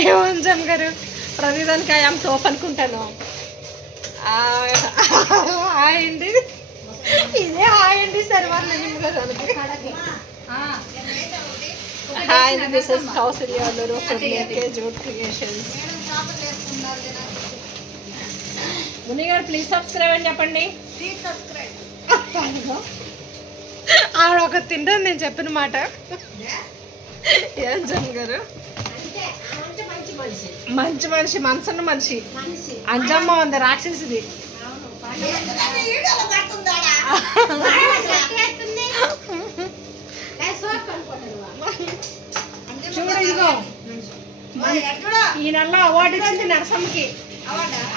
ఏమంజన్ గారు ప్రతిదానికి ఐఎమ్ తోపు అనుకుంటాను. హాయ్ అండి, ఇదే హాయ్ అండి సర్వర్లు హాయ్ అండి. This is Kousalya Alluru from AK jute creations. Muni గారు ప్లీజ్ సబ్స్క్రైబ్ అని చెప్పండి. ఆవిడ ఒక తింటుంది నేను చెప్పిన మాట. ఏం జన్ గారు మంచి మనిషి, మనసున్న మనిషి. అంజమ్మ ఉంది రాక్షసిది. చూడు ఇదిగో ఈ నెల అవార్డు ఇచ్చింది నరసమ్మకి.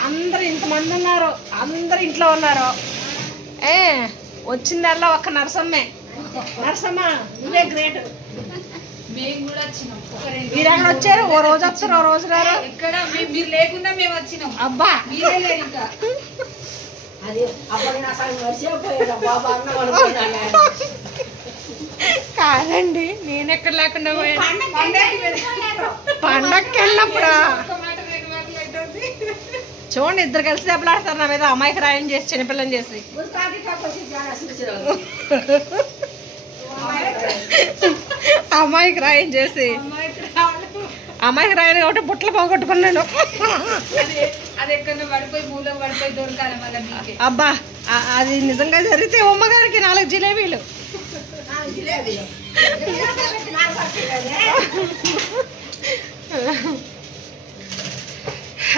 అందరు ఇంతమంది ఉన్నారు, అందరు ఇంట్లో ఉన్నారు. వచ్చిన నెలలో ఒక్క నరసమ్మే. నరసమ్మ నువ్వే గ్రేట్. మీరు ఎక్కడ వచ్చారు? ఓ రోజు వస్తారు, ఓ రోజు రారు. మీరు లేకుండా మేము వచ్చినాం. అబ్బా మీరే లేదు ఇంకా. కాదండి, నేను ఎక్కడ లేకుండా పోయాను. పండగకి వెళ్ళినప్పుడు చూడండి ఇద్దరు కలిసి దెబ్బలాడతారు నా మీద. అమ్మాయికి రాయం చేసి చిన్నపిల్లని చేసి అమ్మాయికి రాయం చేసి అమ్మాయికి రాయను కాబట్టి బుట్టలు పోగొట్టుకున్నాను. అబ్బా అది నిజంగా జరిగితే అమ్మగారికి 4 జిలేబీలు.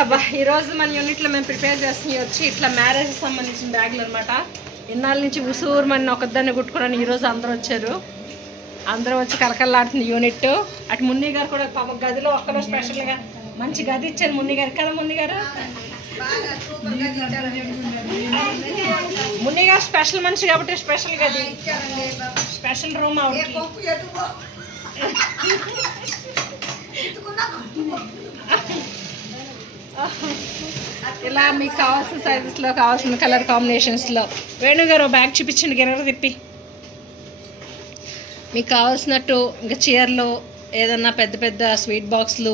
అబ్బా ఈరోజు మన యూనిట్లో మేము ప్రిపేర్ చేస్తున్నవి వచ్చి ఇట్లా మ్యారేజ్ సంబంధించిన బ్యాగులు అనమాట. ఇన్నాళ్ళ నుంచి ఉసూరు మన ఒకదాన్ని కుట్టుకోవడానికి ఈరోజు అందరూ వచ్చారు. అందరూ వచ్చి కలకల్లాడుతుంది యూనిట్. అటు మున్ని గారు కూడా పాప గదిలో ఒక్కరో స్పెషల్గా మంచి గది ఇచ్చారు మున్ని గారు కదా. మున్ని గారు మున్ని గారు స్పెషల్ మనిషి కాబట్టి స్పెషల్ గది, స్పెషల్ రూమ్ ఆవిడకి. ఇలా మీకు కావాల్సిన సైజెస్లో కావాల్సిన కలర్ కాంబినేషన్స్లో. వేణుగారు బ్యాగ్ చూపించండి గిన్నె తిప్పి. మీకు కావాల్సినట్టు ఇంకా చీరలు, ఏదన్నా పెద్ద పెద్ద స్వీట్ బాక్స్లు,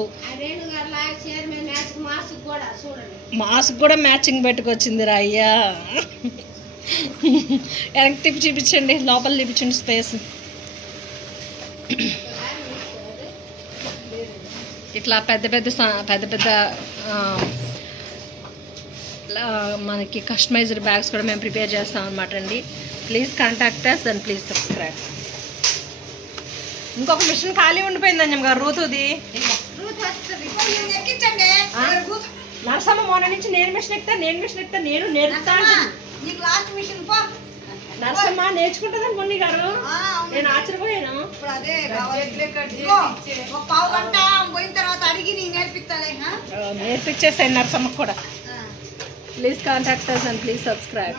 మాస్క్ కూడా మ్యాచింగ్ పెట్టుకొచ్చింది రా అయ్యా. వెనక్కి తిప్పి చూపించండి, లోపల చూపించండి స్పేస్. ఇట్లా పెద్ద పెద్ద మనకి కస్టమైజ్డ్ బ్యాగ్స్ కూడా మేము ప్రిపేర్ చేస్తాం అనమాట అండి. Please contact us and please subscribe. ఇంకొక మిషన్ ఖాళీ ఉండిపోయింది అంజమ్మ గారు, రూతుది. నరసమ్మ మొన్న నుంచి నేను మిషన్ ఎక్కుతా నేను నేర్పుతా. నరసమ్మ నేర్చుకుంటుందని మున్ని గారు, నేను ఆశ్చర్యపోయాను. నేర్పించేసాను నరసమ్మకు కూడా. Please contact us and please subscribe.